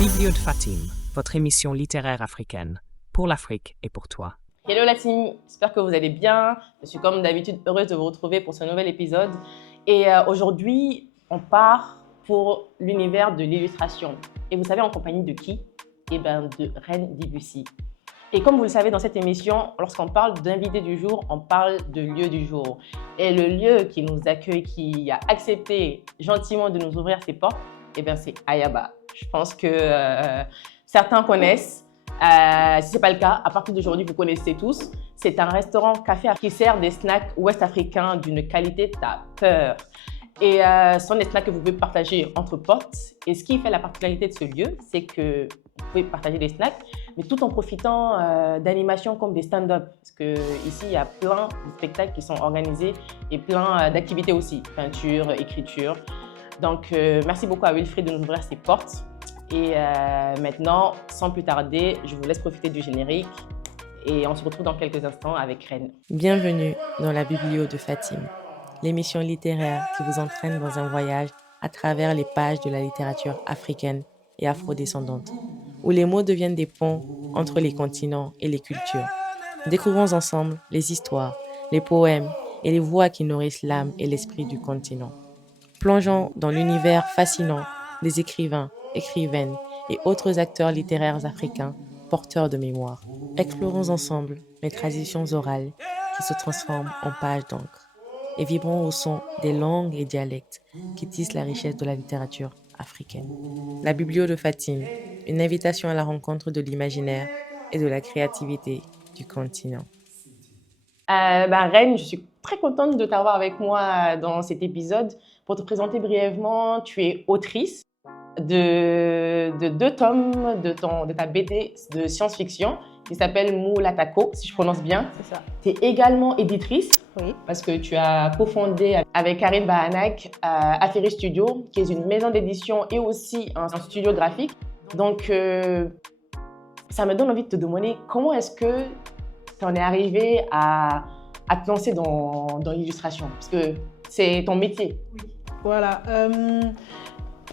Biblio de Fatim, votre émission littéraire africaine, pour l'Afrique et pour toi. Hello la team, j'espère que vous allez bien. Je suis comme d'habitude heureuse de vous retrouver pour ce nouvel épisode. Et aujourd'hui, on part pour l'univers de l'illustration. Et vous savez en compagnie de qui? Eh bien de Reine Debussy. Et comme vous le savez dans cette émission, lorsqu'on parle d'invité du jour, on parle de lieu du jour. Et le lieu qui nous accueille, qui a accepté gentiment de nous ouvrir ses portes, eh bien c'est Ayaba. Je pense que certains connaissent. Si ce n'est pas le cas, à partir d'aujourd'hui, vous connaissez tous. C'est un restaurant café qui sert des snacks ouest-africains d'une qualité t'as peur. Et ce sont des snacks que vous pouvez partager entre potes. Et ce qui fait la particularité de ce lieu, c'est que vous pouvez partager des snacks, mais tout en profitant d'animations comme des stand-up. Parce qu'ici, il y a plein de spectacles qui sont organisés et plein d'activités aussi, peinture, écriture. Donc, merci beaucoup à Wilfried de nous ouvrir ses portes. Et maintenant, sans plus tarder, je vous laisse profiter du générique et on se retrouve dans quelques instants avec Reine. Bienvenue dans la Biblio de Fatim, l'émission littéraire qui vous entraîne dans un voyage à travers les pages de la littérature africaine et afrodescendante, où les mots deviennent des ponts entre les continents et les cultures. Découvrons ensemble les histoires, les poèmes et les voix qui nourrissent l'âme et l'esprit du continent. Plongeons dans l'univers fascinant des écrivains, écrivaines et autres acteurs littéraires africains porteurs de mémoire. Explorons ensemble les traditions orales qui se transforment en pages d'encre et vibrons au son des langues et dialectes qui tissent la richesse de la littérature africaine. La Biblio de Fatim, une invitation à la rencontre de l'imaginaire et de la créativité du continent. Reine, je suis très contente de t'avoir avec moi dans cet épisode. Pour te présenter brièvement, tu es autrice de 2 tomes de ta BD de science-fiction qui s'appelle Moulatako, si je prononce bien. C'est ça. Tu es également éditrice, Oui. parce que tu as cofondé avec Karine Bahanak Affairi Studio, qui est une maison d'édition et aussi un studio graphique. Donc, ça me donne envie de te demander comment est-ce que tu en es arrivé à te lancer dans l'illustration, parce que c'est ton métier. Oui. Voilà.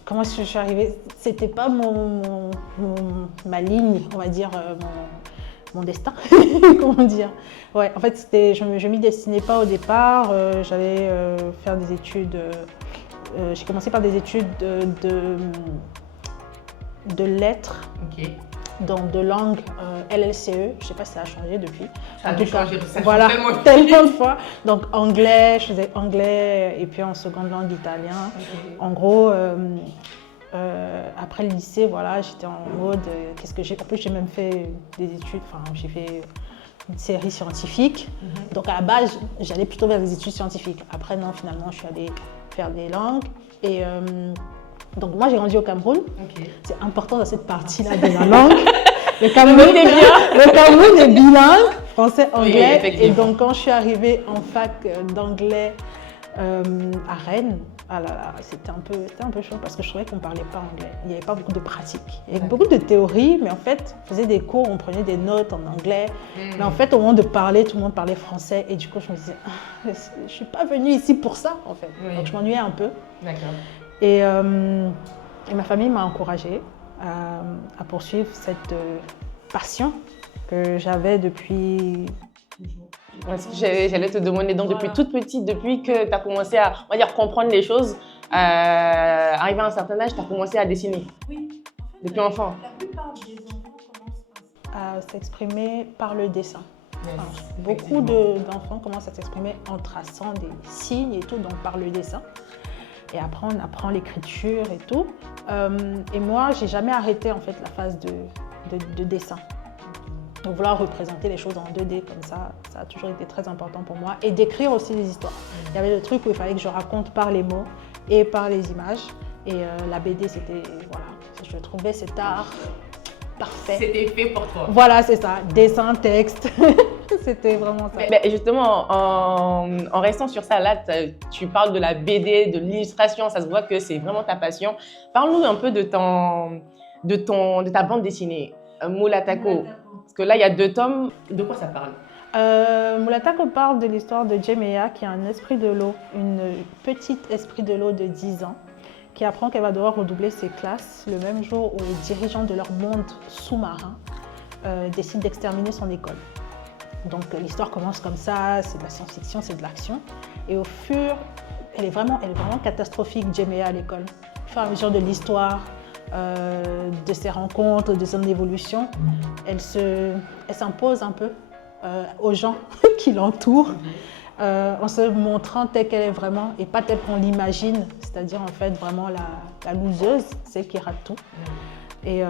Comment est-ce que je suis arrivée? C'était pas ma ligne, on va dire, mon destin. Comment dire? Ouais, en fait, je m'y destinais pas au départ. J'allais faire des études. J'ai commencé par des études de lettres. Ok. De langue LLCE, je ne sais pas si ça a changé depuis. Ça a dû changer, ça voilà, change tellement de fois. Donc anglais, je faisais anglais et puis en seconde langue italien. En gros, après le lycée, voilà, j'étais en mode, qu'est-ce que j'ai. En plus, j'ai même fait des études, enfin, j'ai fait une série scientifique. Donc à la base, j'allais plutôt vers les études scientifiques. Après, non, finalement, je suis allée faire des langues. Et donc moi, j'ai grandi au Cameroun. Okay. C'est important dans cette partie-là de la langue. Le Cameroun est bilingue, français-anglais. Oui, et donc quand je suis arrivée en fac d'anglais à Rennes, ah là là, c'était un peu chaud parce que je trouvais qu'on ne parlait pas anglais. Il n'y avait pas beaucoup de pratique. Il y avait beaucoup de théorie, mais en fait, on faisait des cours, on prenait des notes en anglais. Mais en fait, au moment de parler, tout le monde parlait français. Et du coup, je me disais, je ne suis pas venue ici pour ça, en fait. Oui. Donc je m'ennuyais un peu. D'accord. Et ma famille m'a encouragée à poursuivre cette passion que j'avais depuis... J'allais te demander, donc depuis toute petite, depuis que tu as commencé à, on va dire, comprendre les choses, arrivé à un certain âge, tu as commencé à dessiner. Oui. Depuis enfant. La plupart des enfants commencent à s'exprimer par le dessin. Yes, enfin, beaucoup d'enfants commencent à s'exprimer en traçant des signes et tout, donc par le dessin. Et après, on apprend l'écriture et tout. Et moi, j'ai jamais arrêté en fait la phase de dessin. Donc vouloir représenter les choses en 2D comme ça a toujours été très important pour moi. Et d'écrire aussi des histoires. Il y avait le truc où il fallait que je raconte par les mots et par les images. Et la BD, c'était, voilà, je trouvais cet art parfait. C'était fait pour toi. Voilà, c'est ça. Dessin, texte. C'était vraiment ça. Mais justement, en restant sur ça, là, tu parles de la BD, de l'illustration, ça se voit que c'est vraiment ta passion. Parle-nous un peu de ta bande dessinée, Moulatako. Parce que là, il y a 2 tomes. De quoi ça parle? Moulatako parle de l'histoire de Djemeya, qui est un esprit de l'eau, une petite esprit de l'eau de 10 ans, qui apprend qu'elle va devoir redoubler ses classes le même jour où les dirigeants de leur monde sous-marin décident d'exterminer son école. Donc l'histoire commence comme ça, c'est de la science-fiction, c'est de l'action. Et au fur, elle est vraiment catastrophique, Jemea, à l'école. Au fur et à mesure de l'histoire, de ses rencontres, de son évolution, elle s'impose un peu aux gens qui l'entourent, en se montrant telle qu'elle est vraiment et pas telle qu'on l'imagine, c'est-à-dire en fait vraiment la loseuse, celle qui rate tout. Et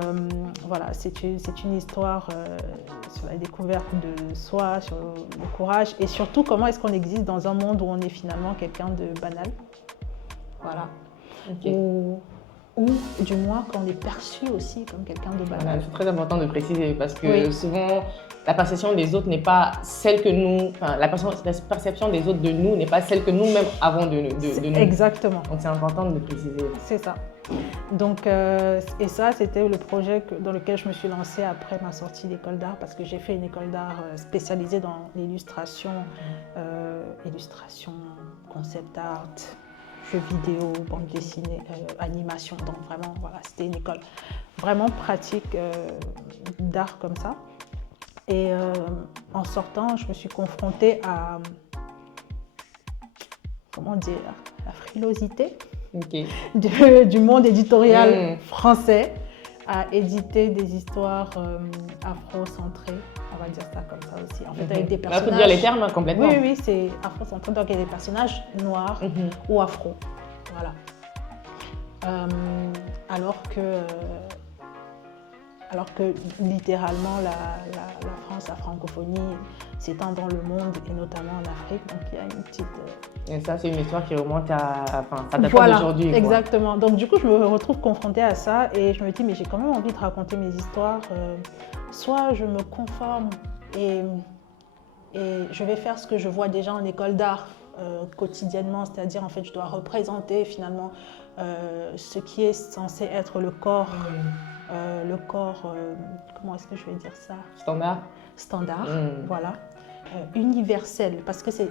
voilà, c'est une histoire sur la découverte de soi, sur le courage et surtout comment est-ce qu'on existe dans un monde où on est finalement quelqu'un de banal. Voilà. Ok. Ou du moins qu'on est perçu aussi comme quelqu'un de banal. Voilà, c'est très important de préciser parce que souvent la perception des autres n'est pas celle que nous, enfin la perception des autres de nous n'est pas celle que nous-mêmes avons de nous. Exactement. Donc c'est important de le préciser. C'est ça. Donc, et ça, c'était le projet dans lequel je me suis lancée après ma sortie d'école d'art parce que j'ai fait une école d'art spécialisée dans l'illustration, illustration, concept art, jeux vidéo, bande dessinée, animation. Donc vraiment, voilà, c'était une école vraiment pratique d'art comme ça. Et en sortant, je me suis confrontée à, comment dire, la frilosité du monde éditorial français à éditer des histoires afro-centrées, on va dire ça comme ça aussi. En fait, avec des personnages... Il faut dire les termes complètement. Oui, c'est afro-centré, donc il y a des personnages noirs ou afro. Voilà. Alors que littéralement la France, la francophonie s'étend dans le monde et notamment en Afrique, donc il y a une petite... Et ça, c'est une histoire qui remonte à... Enfin, ça date Voilà, d'aujourd'hui. exactement. Donc du coup, je me retrouve confrontée à ça et je me dis, mais j'ai quand même envie de raconter mes histoires. Soit je me conforme et je vais faire ce que je vois déjà en école d'art quotidiennement, c'est-à-dire en fait, je dois représenter finalement ce qui est censé être le corps, comment est-ce que je vais dire ça? Standard, voilà. Universel, parce que c'est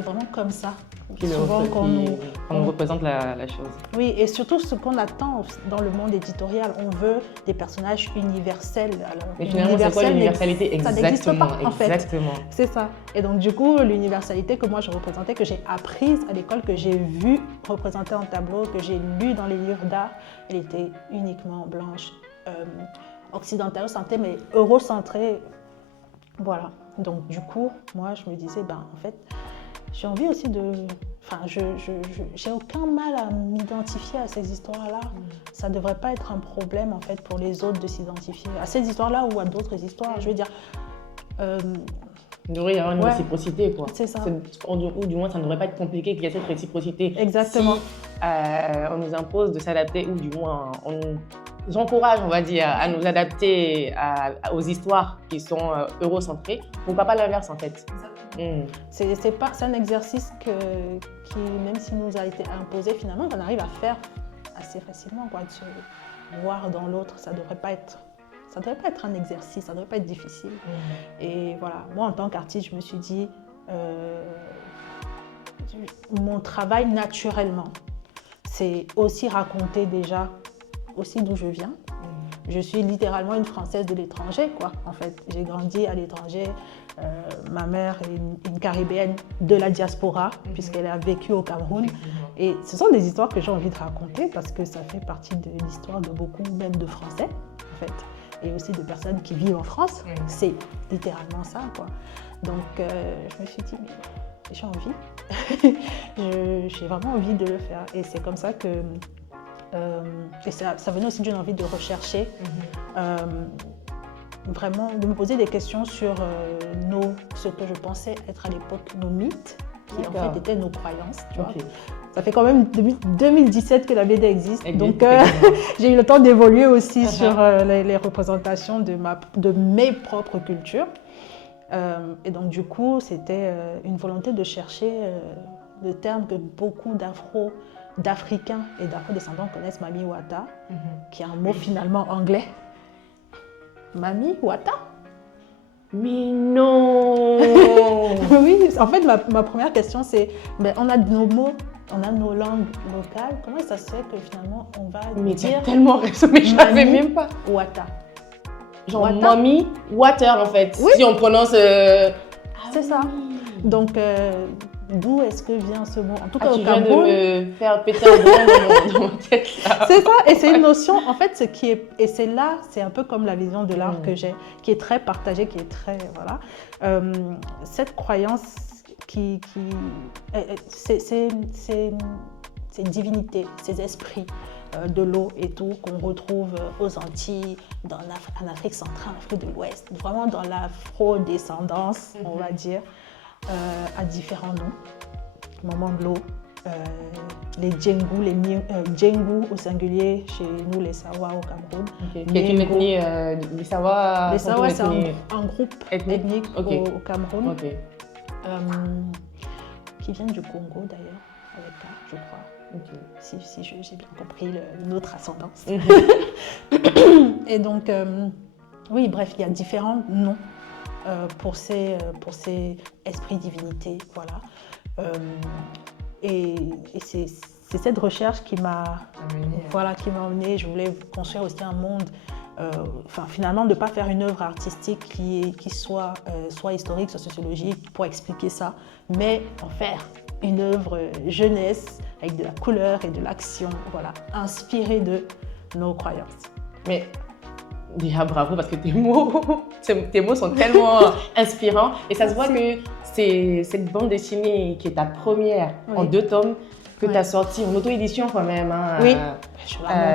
vraiment comme ça. Souvent qu'on nous représente la chose. Oui, et surtout ce qu'on attend dans le monde éditorial, on veut des personnages universels. Alors, mais finalement, c'est quoi l'universalité? Ça n'existe pas, en fait. Exactement. C'est ça. Et donc, du coup, l'universalité que moi je représentais, que j'ai apprise à l'école, que j'ai vue représentée en tableau, que j'ai lu dans les livres d'art, elle était uniquement blanche, occidentalocentrée, mais eurocentrée. Voilà. Donc, du coup, moi, je me disais, en fait, j'ai envie aussi de... Enfin, j'ai aucun mal à m'identifier à ces histoires-là. Ça ne devrait pas être un problème, en fait, pour les autres de s'identifier à ces histoires-là ou à d'autres histoires. Je veux dire... il devrait y avoir une réciprocité, quoi. C'est ça. Ou du moins, ça ne devrait pas être compliqué qu'il y ait cette réciprocité. Exactement. Si on nous impose de s'adapter, ou du moins, on nous encourage, on va dire, à nous adapter aux histoires qui sont eurocentrées, pourquoi pas l'inverse, en fait. C'est un exercice qui, même s'il nous a été imposé, finalement, on arrive à faire assez facilement, quoi, de se voir dans l'autre. Ça ne devrait pas être un exercice, ça ne devrait pas être difficile. Et voilà, moi, en tant qu'artiste, je me suis dit, mon travail, naturellement, c'est aussi raconter déjà aussi d'où je viens. Je suis littéralement une Française de l'étranger, quoi, en fait. J'ai grandi à l'étranger. Ma mère est une Caribéenne de la diaspora, puisqu'elle a vécu au Cameroun. Et ce sont des histoires que j'ai envie de raconter parce que ça fait partie de l'histoire de beaucoup, même de Français, en fait. Et aussi de personnes qui vivent en France. C'est littéralement ça, quoi. Donc, je me suis dit, mais j'ai envie. J'ai vraiment envie de le faire. Et c'est comme ça que... et ça venait aussi d'une envie de rechercher, vraiment de me poser des questions sur ce que je pensais être à l'époque nos mythes, qui en fait étaient nos croyances. Tu vois. Ça fait quand même depuis 2017 que la BD existe, donc j'ai eu le temps d'évoluer aussi sur les représentations de mes propres cultures. Et donc du coup, c'était une volonté de chercher le terme que beaucoup d'Africains et d'Afro-descendants connaissent, Mami Wata, qui est un mot finalement anglais. Mami Wata? Mais non. Oui, en fait, ma première question, c'est, on a nos mots, on a nos langues locales. Comment ça se fait que finalement, on va Mais tu as dire tellement raison, mais je savais même pas. Wata? Genre Wata. mommy, water en fait. Oui. Si on prononce... C'est ça. Donc, d'où est-ce que vient ce mot? En tout cas, tu au viens Cameroun. de me faire péter un ballon dans ma tête là. C'est ça, et c'est une notion, en fait, et c'est là, c'est un peu comme la vision de l'art que j'ai, qui est très partagée, qui est très, voilà. Cette croyance c'est une divinité, ces esprits de l'eau et tout, qu'on retrouve aux Antilles, en Afrique centrale, en Afrique de l'Ouest, vraiment dans l'afro-descendance, on va dire, à différents noms. Maman de l'eau, les Djengu, Djengu au singulier, chez nous les Sawa au Cameroun. Okay. Qui est une ethnie, les Sawa. Les Sawa, c'est un groupe ethnique okay. au Cameroun, okay. qui vient du Congo d'ailleurs, avec ça, je crois. Okay. Si j'ai bien compris notre ascendance. Et donc, oui, bref, il y a différents noms pour ces esprits divinités, voilà. Et c'est cette recherche qui m'a amenée. Je voulais construire aussi un monde, finalement, de ne pas faire une œuvre artistique qui soit historique, soit sociologique pour expliquer ça, mais en faire une œuvre jeunesse avec de la couleur et de l'action, voilà, inspirée de nos croyances. Mais déjà bravo parce que tes mots sont tellement inspirants et ça se voit que c'est cette bande dessinée qui est ta première en 2 tomes que tu as sortie en auto-édition quand même. Hein, oui, je la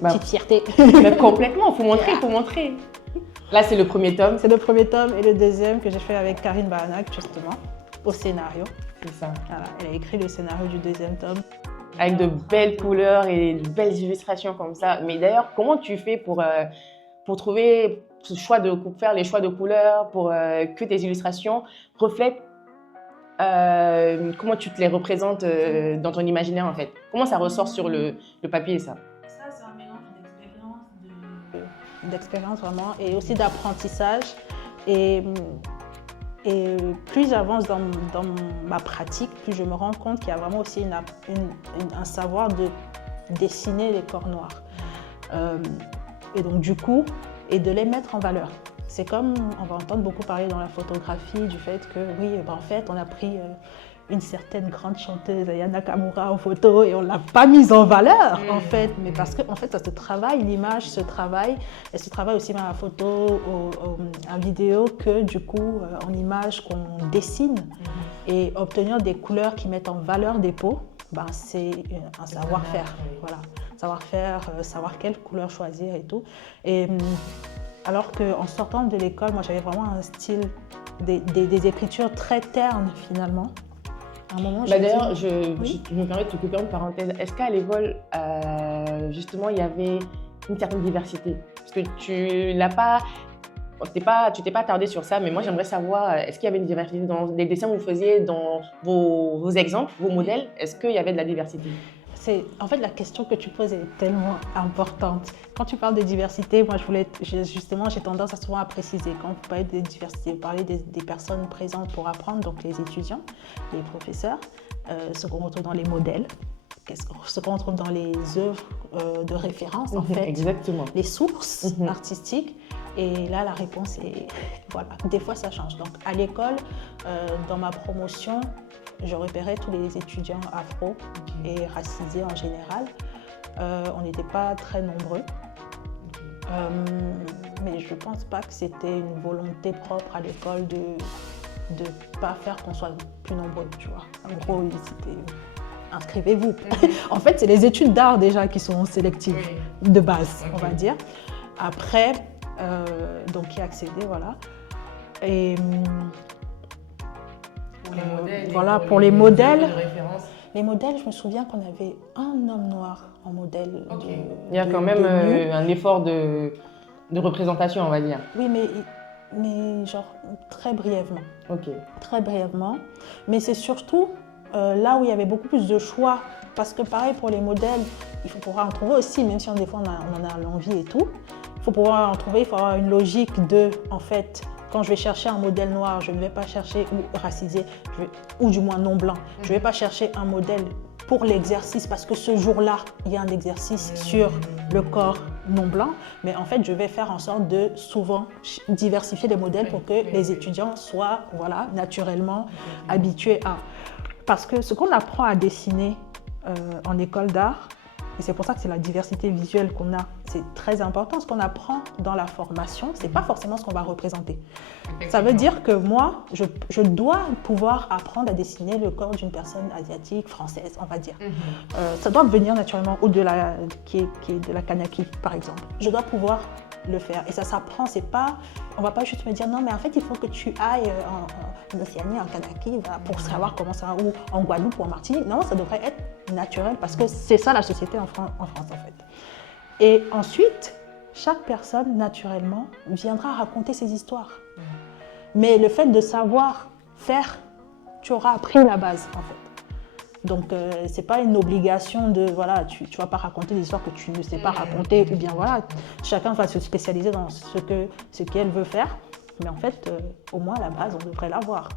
montre. Petite fierté. Mais complètement, il faut montrer. Là, c'est le premier tome. C'est le premier tome et le deuxième que j'ai fait avec Karine Bahanac, justement, au scénario. C'est ça. Voilà, elle a écrit le scénario du deuxième tome. Avec de belles couleurs et de belles illustrations comme ça. Mais d'ailleurs, comment tu fais pour trouver ce choix faire les choix de couleurs, pour que tes illustrations reflètent comment tu te les représentes dans ton imaginaire en fait? Comment ça ressort sur le papier ça? Ça, c'est un mélange d'expérience vraiment et aussi d'apprentissage. Et plus j'avance dans ma pratique, plus je me rends compte qu'il y a vraiment aussi un savoir de dessiner les corps noirs. Et donc du coup, et de les mettre en valeur. C'est comme, on va entendre beaucoup parler dans la photographie du fait que, oui, en fait, on a pris une certaine grande chanteuse, Aya Nakamura, en photo et on ne l'a pas mise en valeur, en fait. Mais parce qu'en fait, ça se travaille, l'image se travaille. Elle se travaille aussi dans la photo, en vidéo, que du coup, en image qu'on dessine. Et obtenir des couleurs qui mettent en valeur des peaux, c'est un savoir-faire. Voilà. Savoir-faire, savoir quelle couleur choisir et tout. Et alors qu'en sortant de l'école, moi, j'avais vraiment un style, des écritures très ternes, finalement. À un moment, d'ailleurs, je me permets de te couper en parenthèse. Est-ce qu'à l'école, justement, il y avait une certaine diversité? Parce que tu t'es pas attardé sur ça, mais moi, j'aimerais savoir, est-ce qu'il y avait une diversité dans les dessins que vous faisiez, dans vos exemples, vos modèles? Est-ce qu'il y avait de la diversité? En fait, la question que tu poses est tellement importante. Quand tu parles de diversité, moi, j'ai tendance à souvent à préciser. Quand vous parlez de diversité, vous parlez des personnes présentes pour apprendre, donc les étudiants, les professeurs, ce qu'on retrouve dans les modèles, ce qu'on retrouve dans les œuvres de référence, en fait. Exactement. Les sources artistiques. Et là, la réponse est, voilà, des fois ça change. Donc à l'école, dans ma promotion, je repérais tous les étudiants afro et racisés en général. On n'était pas très nombreux. Mais je ne pense pas que c'était une volonté propre à l'école de ne pas faire qu'on soit plus nombreux, tu vois. En gros, c'était inscrivez-vous. En fait, c'est les études d'art déjà qui sont sélectives de base, on va dire. Après, donc y accéder, voilà. Et pour les modèles, les modèles, je me souviens qu'on avait un homme noir en modèle. Il y a quand même un effort de représentation, on va dire. Oui, mais genre très brièvement. Très brièvement. Mais c'est surtout là où il y avait beaucoup plus de choix. Parce que pareil pour les modèles, il faut pouvoir en trouver aussi, même si des fois on en a l'envie et tout. Il faut pouvoir en trouver, il faut avoir une logique de, en fait, Quand je vais chercher un modèle noir, je ne vais pas chercher, ou racisé, ou du moins non blanc, je ne vais pas chercher un modèle pour l'exercice parce que ce jour-là, il y a un exercice sur le corps non blanc, mais en fait, je vais faire en sorte de souvent diversifier les modèles pour que les étudiants soient naturellement habitués à... Parce que ce qu'on apprend à dessiner en école d'art, et c'est pour ça que c'est la diversité visuelle qu'on a, c'est très important. Ce qu'on apprend dans la formation, ce n'est pas forcément ce qu'on va représenter. Ça veut dire que moi, je dois pouvoir apprendre à dessiner le corps d'une personne asiatique, française, on va dire. Ça doit venir naturellement, ou qui est de la Kanaki, par exemple. Je dois pouvoir le faire. Et ça s'apprend, c'est pas... On va pas juste me dire, non, mais en fait, il faut que tu ailles en Océanie, en Kanaki, pour savoir comment ça va, ou en Guadeloupe ou en Martinique. Non, ça devrait être naturel, parce que c'est ça la société en France, en fait. Et ensuite, chaque personne, naturellement, viendra raconter ses histoires. Mais le fait de savoir faire, tu auras appris la base, en fait. Donc, ce n'est pas une obligation de, voilà, tu ne vas pas raconter des histoires que tu ne sais pas raconter, ou bien, voilà, chacun va se spécialiser dans ce qu'elle veut faire. Mais en fait, au moins, la base, on devrait l'avoir.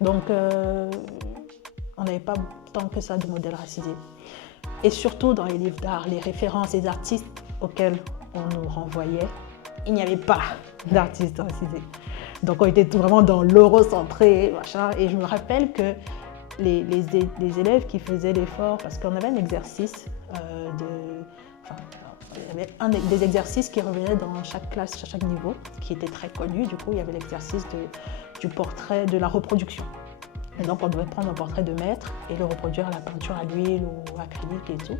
Donc, on n'avait pas tant que ça de modèles racisés. Et surtout, dans les livres d'art, les références et artistes auxquels on nous renvoyait, il n'y avait pas d'artistes racisés. Donc, on était vraiment dans l'eurocentré, machin. Et je me rappelle que les élèves qui faisaient l'effort, parce qu'on avait un exercice il y avait des exercices qui revenaient dans chaque classe, à chaque niveau, qui était très connu. Du coup, il y avait l'exercice du portrait, de la reproduction. Et donc, on devait prendre un portrait de maître et le reproduire à la peinture à l'huile ou acrylique et tout.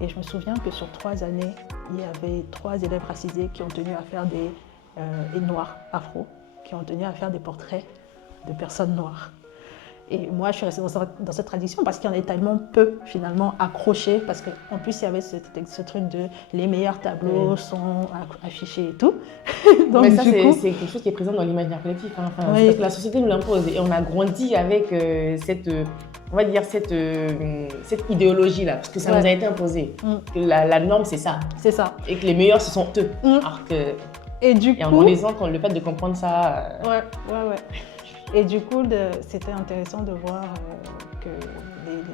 Et je me souviens que sur 3 années, il y avait 3 élèves racisés qui ont tenu à faire et noirs, afro, qui ont tenu à faire des portraits de personnes noires. Et moi, je suis restée dans cette tradition parce qu'il y en a tellement peu, finalement, accrochés. Parce qu'en plus, il y avait ce truc de les meilleurs tableaux sont affichés et tout. Donc, mais ça, c'est quelque chose qui est présent dans l'imaginaire collectif. Hein. Enfin, c'est parce que la société nous l'impose. Et on a grandi avec cette idéologie-là. Parce que ça nous a été imposé. Que la norme, c'est ça. C'est ça. Et que les meilleurs, ce sont eux. Alors que... Et en grandissant, le fait de comprendre ça... Ouais. Et du coup, c'était intéressant de voir que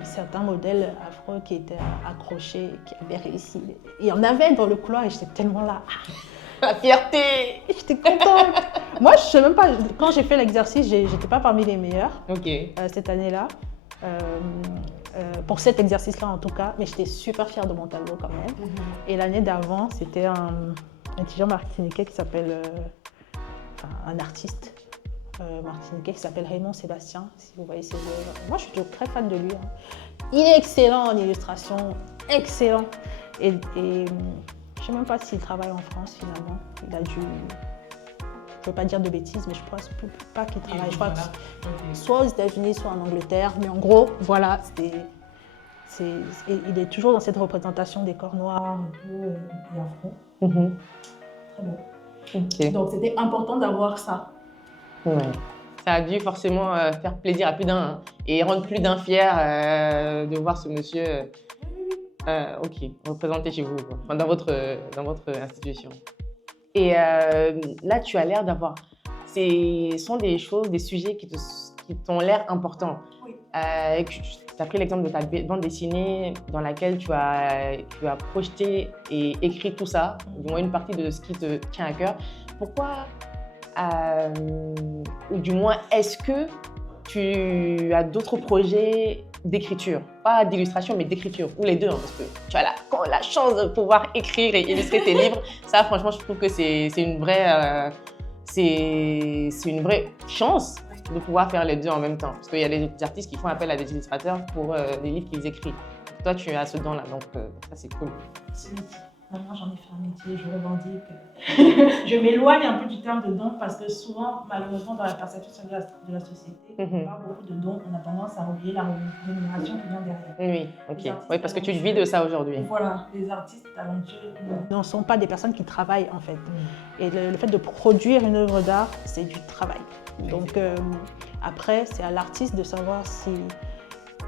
certains modèles afro qui étaient accrochés, qui avaient réussi. Il y en avait dans le couloir et j'étais tellement là. La fierté! J'étais contente. Moi, je sais même pas, quand j'ai fait l'exercice, j'étais pas parmi les meilleurs cette année-là. Pour cet exercice-là en tout cas, mais j'étais super fière de mon tableau quand même. Et l'année d'avant, c'était un étudiant martiniquais qui s'appelle, un artiste martiniquais qui s'appelle Raymond Sébastien, si vous voyez ses œuvres. Moi, je suis toujours très fan de lui. Il est excellent en illustration, excellent. Et je ne sais même pas s'il travaille en France finalement. Il a dû... Je ne veux pas dire de bêtises, mais je pense pas qu'il travaille. Je crois soit aux États-Unis, soit en Angleterre. Mais en gros, voilà, il est toujours dans cette représentation des corps noirs et afro. Très beau. Donc, c'était important d'avoir ça. Ouais. Ça a dû forcément faire plaisir à plus d'un et rendre plus d'un fier de voir ce monsieur représenté chez vous, enfin, dans votre institution. Et là, tu as l'air d'avoir... Ce sont des choses, des sujets qui t'ont l'air importants. Oui. Tu as pris l'exemple de ta bande dessinée dans laquelle tu as projeté et écrit tout ça, du moins une partie de ce qui te tient à cœur. Pourquoi ou du moins, est-ce que tu as d'autres projets d'écriture? Pas d'illustration, mais d'écriture, ou les deux, hein, parce que tu as la chance de pouvoir écrire et illustrer tes livres. Ça, franchement, je trouve que c'est une vraie chance de pouvoir faire les deux en même temps. Parce qu'il y a des artistes qui font appel à des illustrateurs pour les livres qu'ils écrivent. Toi, tu as ce don-là, donc ça, c'est cool. Maintenant, j'en ai fait un métier, je revendique. Je m'éloigne un peu du terme de don parce que souvent, malheureusement, dans la perception de la société, on parle beaucoup de dons, on a tendance à oublier la rémunération qui vient derrière. Oui, ok. Oui, parce que tu vis de ça aujourd'hui. Voilà, les artistes talentueux ne sont pas des personnes qui travaillent en fait. Et le fait de produire une œuvre d'art, c'est du travail. Donc après, c'est à l'artiste de savoir si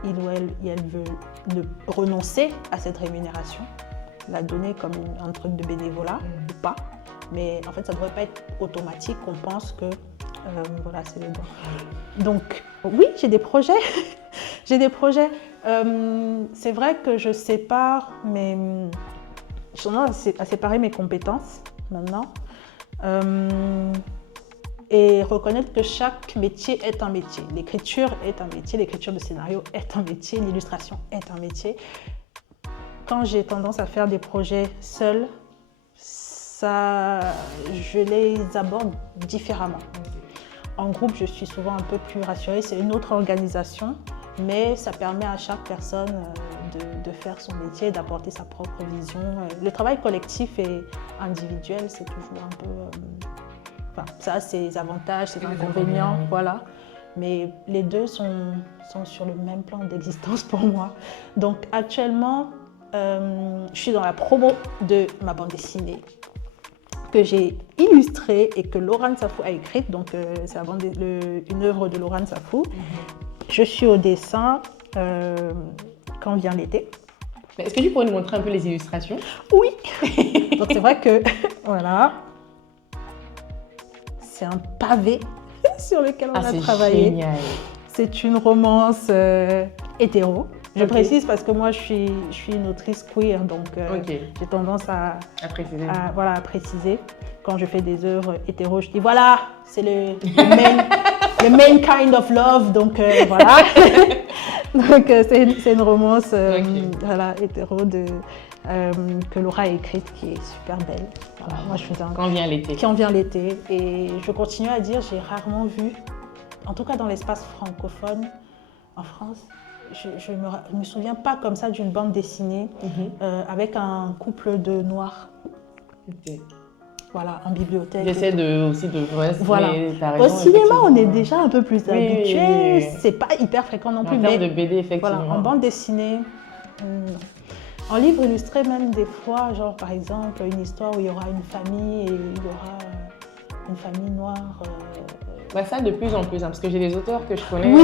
il ou elle veut renoncer à cette rémunération, la donner comme un truc de bénévolat ou pas. Mais en fait, ça ne devrait pas être automatique qu'on pense que voilà, c'est le don. Donc, oui, j'ai des projets. J'ai des projets. C'est vrai que je sépare je tendance à séparer mes compétences maintenant. Et reconnaître que chaque métier est un métier. L'écriture est un métier, l'écriture de scénario est un métier, l'illustration est un métier. Quand j'ai tendance à faire des projets seuls, je les aborde différemment. En groupe, je suis souvent un peu plus rassurée, c'est une autre organisation, mais ça permet à chaque personne de faire son métier, d'apporter sa propre vision. Le travail collectif et individuel, c'est toujours un peu... ça a ses avantages, ses inconvénients, voilà. Mais les deux sont sur le même plan d'existence pour moi. Donc actuellement, je suis dans la promo de ma bande dessinée que j'ai illustrée et que Laurent Safou a écrite. Donc c'est une œuvre de Laurent Safou. Je suis au dessin quand vient l'été. Est-ce que tu pourrais nous montrer un peu les illustrations? Oui. Donc c'est vrai que, voilà. C'est un pavé sur lequel on a travaillé. Génial. C'est une romance hétéro. Je précise parce que moi, je suis une autrice queer, donc j'ai tendance à préciser. À préciser. Quand je fais des œuvres hétéro, je dis voilà, c'est le main kind of love, donc voilà. Donc c'est une romance voilà, hétéro que Laura a écrite qui est super belle. Voilà, moi, je faisais Quand vient l'été. Quand vient l'été. Et je continue à dire, j'ai rarement vu, en tout cas dans l'espace francophone, en France, je me souviens pas comme ça d'une bande dessinée avec un couple de noirs. Voilà, en bibliothèque. J'essaie aussi de voilà. Au cinéma, on est déjà un peu plus habitué. Oui. C'est pas hyper fréquent non plus. En termes de BD, effectivement. Voilà, en bande dessinée, en livre illustré même des fois, genre par exemple une histoire où il y aura une famille et il y aura une famille noire. Ça de plus en plus, parce que j'ai des auteurs que je connais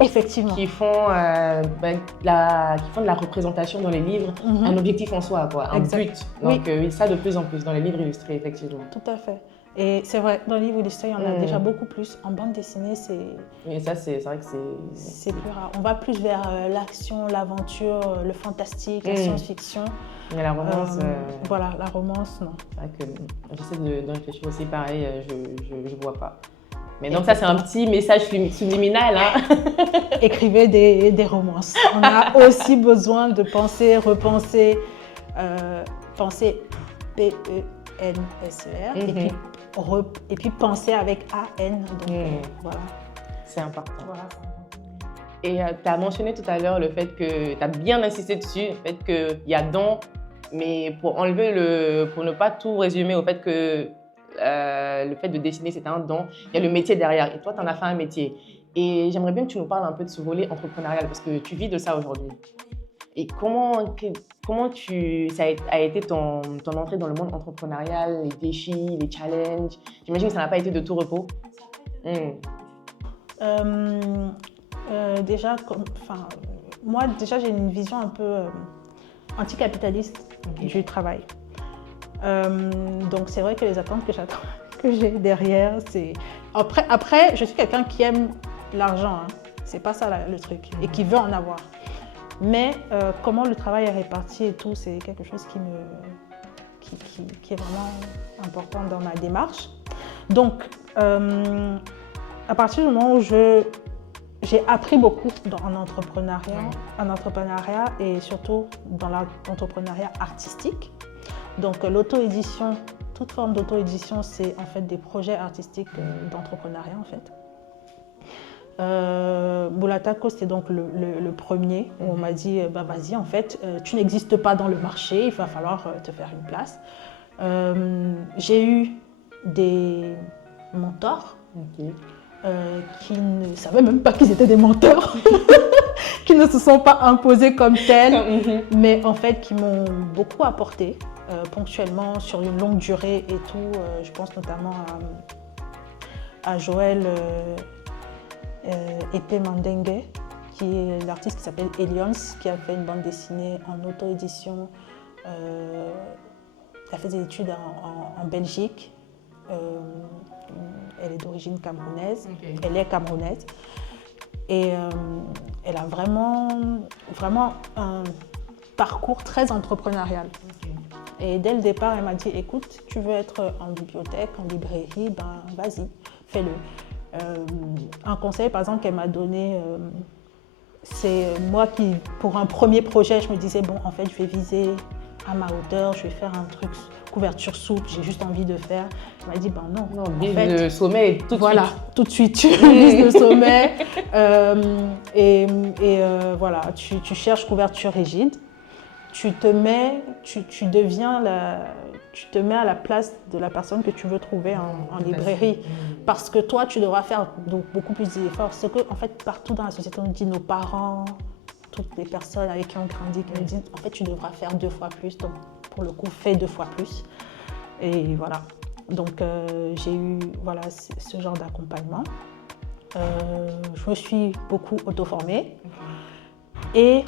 effectivement. qui font de la représentation dans les livres, un objectif en soi, quoi, un but. Donc ça de plus en plus dans les livres illustrés, effectivement. Tout à fait. Et c'est vrai, dans les livres illustrés, il y en a déjà beaucoup plus. En bande dessinée, c'est... Et ça, c'est vrai que c'est plus rare. On va plus vers l'action, l'aventure, le fantastique, la science-fiction. Mais la romance... Voilà, la romance, non. C'est vrai que j'essaie de réfléchir aussi, pareil, je vois pas. Mais donc ça, c'est un petit message subliminal. Hein. Écrivez des romances. On a aussi besoin de penser, repenser, penser P-E-N-S-E-R, et puis penser avec A-N. Donc voilà. C'est important. Voilà. Et tu as mentionné tout à l'heure le fait que tu as bien insisté dessus, le fait qu'il y a don, mais pour pour ne pas tout résumer au fait que le fait de dessiner, c'est un don. Il y a le métier derrière. Et toi, tu en as fait un métier. Et j'aimerais bien que tu nous parles un peu de ce volet entrepreneurial parce que tu vis de ça aujourd'hui. Et comment ça a été ton entrée dans le monde entrepreneurial, les défis, les challenges? J'imagine que ça n'a pas été de tout repos. Moi, j'ai une vision un peu anticapitaliste du travail. Donc c'est vrai que les attentes que j'ai derrière, c'est... Après, je suis quelqu'un qui aime l'argent, hein. C'est pas ça le truc, et qui veut en avoir. Mais comment le travail est réparti et tout, c'est quelque chose qui est vraiment important dans ma démarche. Donc, à partir du moment où j'ai appris beaucoup en entrepreneuriat et surtout dans l'entrepreneuriat artistique. Donc l'auto-édition, toute forme d'auto-édition, c'est en fait des projets artistiques d'entrepreneuriat en fait. Boulataco, c'était donc le premier où on m'a dit vas-y en fait, tu n'existes pas dans le marché, il va falloir te faire une place. J'ai eu des mentors qui ne savaient même pas qu'ils étaient des mentors, qui ne se sont pas imposés comme tels, mais en fait qui m'ont beaucoup apporté ponctuellement sur une longue durée et tout. Je pense notamment à Joël Epé Mandengue, qui est l'artiste qui s'appelle Elions, qui a fait une bande dessinée en auto-édition elle fait des études en Belgique. Elle est d'origine camerounaise. Ok. Elle est camerounaise. Et elle a vraiment un parcours très entrepreneurial. Ok. Et dès le départ, elle m'a dit, écoute, tu veux être en bibliothèque, en librairie, ben vas-y, fais-le. Un conseil, par exemple, qu'elle m'a donné, c'est moi qui, pour un premier projet, je me disais, bon, en fait, je vais viser à ma hauteur, je vais faire un truc couverture souple, j'ai juste envie de faire. Elle m'a dit, ben non. Non, en vise fait, le sommet tout de voilà, suite. tout de suite, tu vises le sommet. Voilà, tu cherches couverture rigide. Tu te mets à la place de la personne que tu veux trouver en librairie. Parce que toi, tu devras faire donc, beaucoup plus d'efforts. Ce que, en fait, partout dans la société, on nous dit, nos parents, toutes les personnes avec qui on grandit, qui nous disent, en fait, tu devras faire 2 fois plus. Donc, pour le coup, fais 2 fois plus. Et voilà. Donc, j'ai eu voilà, ce genre d'accompagnement. Je me suis beaucoup auto-formée. Et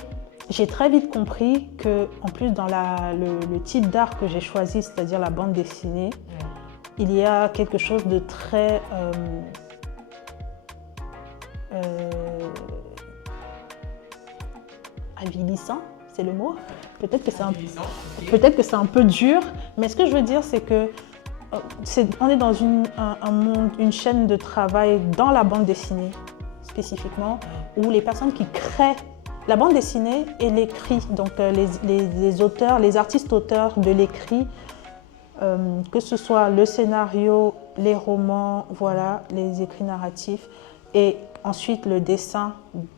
j'ai très vite compris que, en plus, dans le type d'art que j'ai choisi, c'est-à-dire la bande dessinée, il y a quelque chose de très avilissant, c'est le mot. Peut-être que c'est un peu dur, mais ce que je veux dire, c'est que on est dans une chaîne de travail dans la bande dessinée spécifiquement, où les personnes qui créent la bande dessinée et l'écrit, donc les auteurs, les artistes auteurs de l'écrit, que ce soit le scénario, les romans, voilà, les écrits narratifs, et ensuite le dessin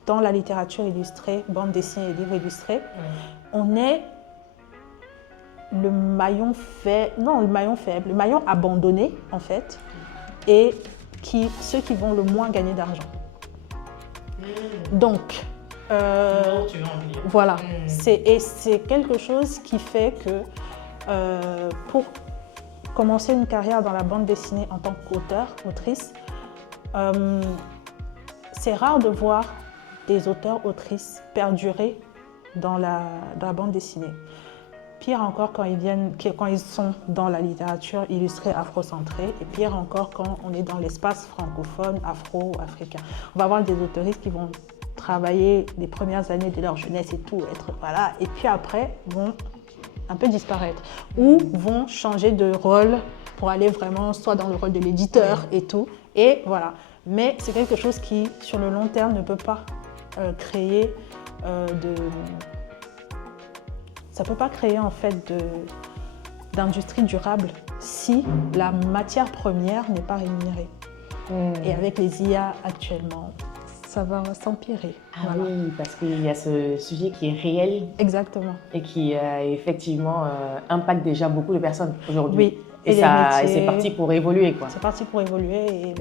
dans la littérature illustrée, bande dessinée et livres illustrés, on est le maillon faible, le maillon abandonné en fait, et ceux qui vont le moins gagner d'argent. Donc, voilà, c'est quelque chose qui fait que pour commencer une carrière dans la bande dessinée en tant qu'auteur, autrice, c'est rare de voir des auteurs, autrices perdurer dans la bande dessinée. Pire encore quand ils sont dans la littérature illustrée afrocentrée, et pire encore quand on est dans l'espace francophone, afro-africain. On va avoir des autoristes qui vont travailler les premières années de leur jeunesse et tout, voilà, et puis après vont un peu disparaître, ou vont changer de rôle pour aller vraiment soit dans le rôle de l'éditeur et tout, et voilà. Mais c'est quelque chose qui, sur le long terme, ne peut pas créer ça ne peut pas créer en fait d'industrie durable si la matière première n'est pas rémunérée. Et avec les IA actuellement, ça va s'empirer. Ah voilà. Oui, parce qu'il y a ce sujet qui est réel. Exactement. Et qui effectivement impacte déjà beaucoup de personnes aujourd'hui. Oui. Et c'est parti pour évoluer, quoi. C'est parti pour évoluer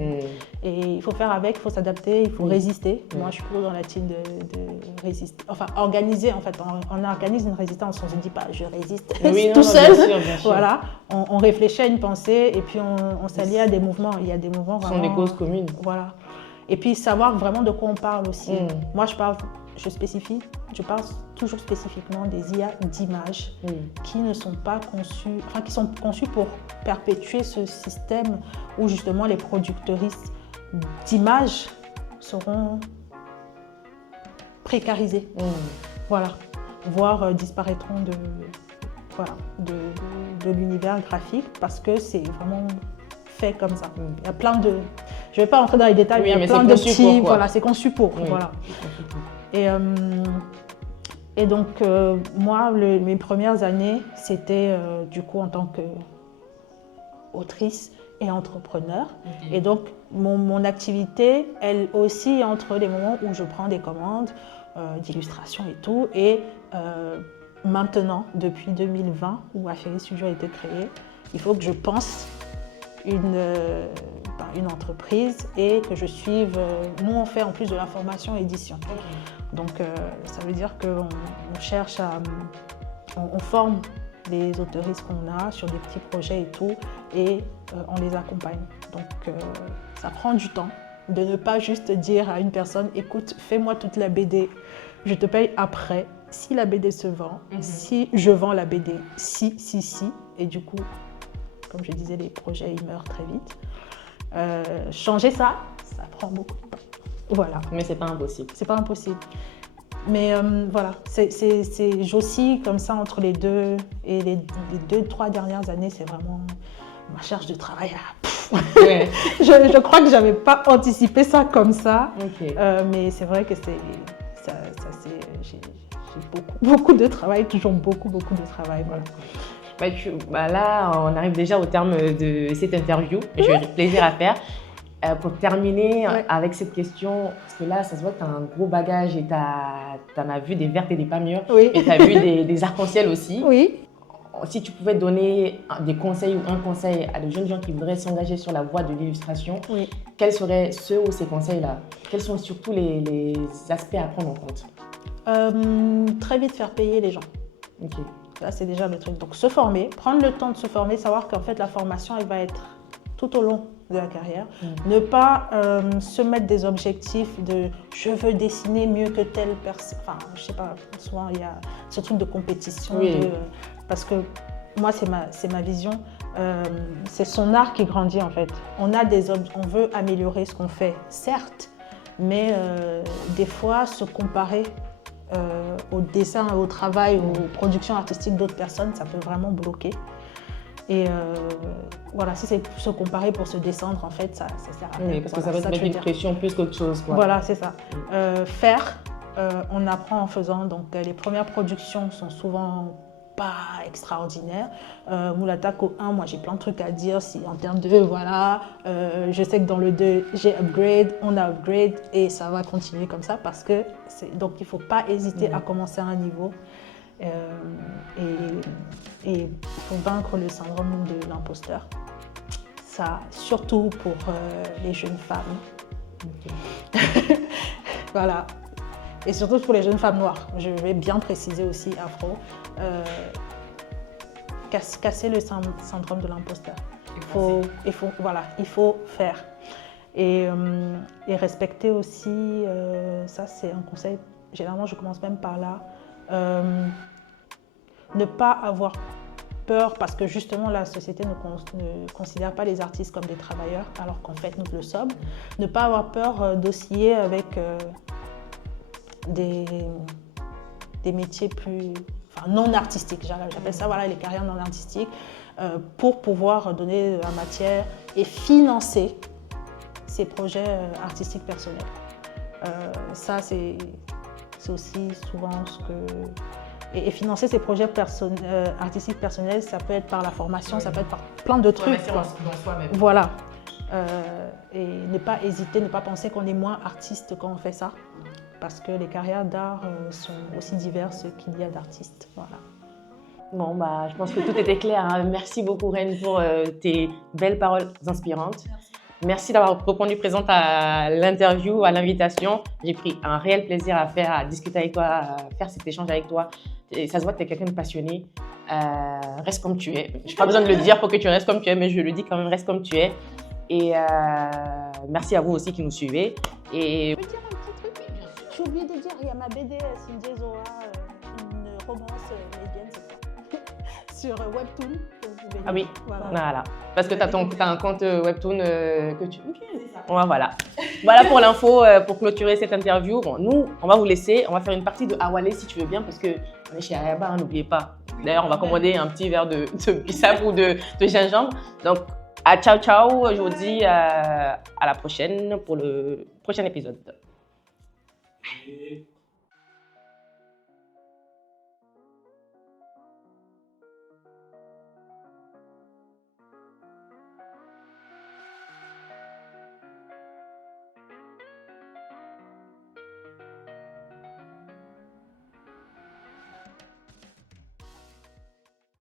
et il faut faire avec, il faut s'adapter, il faut résister. Moi, je suis plutôt dans la team de résister. Enfin, organiser, en fait. On organise une résistance, on ne se dit pas « je résiste tout seul ». Bien sûr. Voilà, on réfléchit à une pensée et puis on s'allie à des mouvements. Il y a des mouvements vraiment… Ce sont des causes communes. Voilà. Et puis savoir vraiment de quoi on parle aussi. Moi, je parle toujours spécifiquement des IA d'images qui ne sont pas conçues, enfin qui sont conçues pour perpétuer ce système où justement les productrices d'images seront précarisées. Voilà, voire disparaîtront de l'univers graphique parce que c'est vraiment fait comme ça. Il y a plein de… Je ne vais pas rentrer dans les détails, mais il y a plein de petits… Voilà, c'est conçu pour. Voilà. Et donc, moi, mes premières années, c'était du coup en tant qu'autrice et entrepreneur. Et donc, mon activité, elle aussi, entre les moments où je prends des commandes d'illustration et tout, et maintenant, depuis 2020, où Affairi Studio a été créé, il faut que je pense une entreprise et que je suive… Nous, on fait en plus de la formation édition. Donc, ça veut dire qu'on cherche on forme les autoristes qu'on a sur des petits projets et tout, et on les accompagne. Donc, ça prend du temps de ne pas juste dire à une personne « écoute, fais-moi toute la BD je te paye après, si la BD se vend, si je vends la BD, si. Et du coup, comme je disais, les projets, ils meurent très vite. Changer ça prend beaucoup de temps. Voilà. Mais c'est pas impossible. C'est pas impossible. Mais voilà, j'oscille comme ça entre les deux. Et les 2-3 dernières années, c'est vraiment ma charge de travail. Ouais. je crois que j'avais pas anticipé ça comme ça. Ok. Mais c'est vrai que j'ai beaucoup de travail, toujours beaucoup de travail. Voilà. Là, on arrive déjà au terme de cette interview. J'ai eu plaisir à faire. Pour terminer avec cette question, parce que là, ça se voit que tu as un gros bagage et tu en as vu des vertes et des pas mûres. Oui. Et tu as vu des arcs-en-ciel aussi. Oui. Si tu pouvais donner des conseils ou un conseil à de jeunes gens qui voudraient s'engager sur la voie de l'illustration, Oui. quels seraient ceux ou ces conseils-là? Quels sont surtout les aspects à prendre en compte? Très vite faire payer les gens. Ok. Là, c'est déjà le truc. Donc, se former, prendre le temps de se former, savoir qu'en fait, la formation, elle va être tout au long de la carrière. Ne pas se mettre des objectifs de « je veux dessiner mieux que telle personne ». Enfin, je sais pas, souvent, il y a ce truc de compétition. Oui. Parce que moi, c'est ma vision. C'est son art qui grandit, en fait. On veut améliorer ce qu'on fait, certes, mais des fois, se comparer au dessin, au travail, aux productions artistiques d'autres personnes, ça peut vraiment bloquer. Et voilà, si c'est se comparer pour se descendre, en fait, ça sert à rien. Oui, parce que ça va te mettre une pression plus qu'autre chose, quoi. Voilà, c'est ça. Faire, on apprend en faisant. Donc, les premières productions sont souvent pas extraordinaires. Moulatako 1, moi, j'ai plein de trucs à dire. En termes de, voilà, je sais que dans le 2, j'ai upgrade, on a upgrade, et ça va continuer comme ça parce que, donc, il ne faut pas hésiter à commencer à un niveau. Et il faut vaincre le syndrome de l'imposteur. Ça, surtout pour les jeunes femmes. Okay. Voilà. Et surtout pour les jeunes femmes noires. Je vais bien préciser aussi afro. Casser le syndrome de l'imposteur. Il faut faire. Et respecter aussi, ça c'est un conseil, généralement je commence même par là. Ne pas avoir peur parce que justement la société ne considère pas les artistes comme des travailleurs alors qu'en fait nous le sommes. Ne pas avoir peur d'osciller avec des métiers non artistiques, j'appelle ça voilà, les carrières non artistiques, pour pouvoir donner la matière et financer ses projets artistiques personnels. Ça c'est aussi souvent ce que... Et financer ses projets artistiques personnels, ça peut être par la formation, ça peut être par plein de trucs. Voilà. Et ne pas hésiter, ne pas penser qu'on est moins artiste quand on fait ça. Parce que les carrières d'art sont aussi diverses qu'il y a d'artistes. Voilà. Bon, je pense que tout était clair. Hein. Merci beaucoup, Reine, pour tes belles paroles inspirantes. Merci d'avoir répondu présente à l'interview, à l'invitation. J'ai pris un réel plaisir à discuter avec toi, à faire cet échange avec toi. Et ça se voit que tu es quelqu'un de passionné. Reste comme tu es. Je n'ai pas besoin de le dire pour que tu restes comme tu es, mais je le dis quand même, reste comme tu es. Et merci à vous aussi qui nous suivez. Et... Je peux dire un petit truc? J'ai oublié de dire, il y a ma BD Cindy Zoa, une romance lesbienne, c'est ça, sur Webtoon. Ah oui, voilà. Parce que tu as un compte Webtoon que tu... Ok, c'est ça. Ouais, voilà. Voilà pour l'info, pour clôturer cette interview. Bon, nous, on va vous laisser. On va faire une partie de Awale si tu veux bien, parce qu'on est chez Ayaba, hein, n'oubliez pas. D'ailleurs, on va commander un petit verre de bissap ou de gingembre. Donc, ciao, ciao. Je vous dis à la prochaine pour le prochain épisode.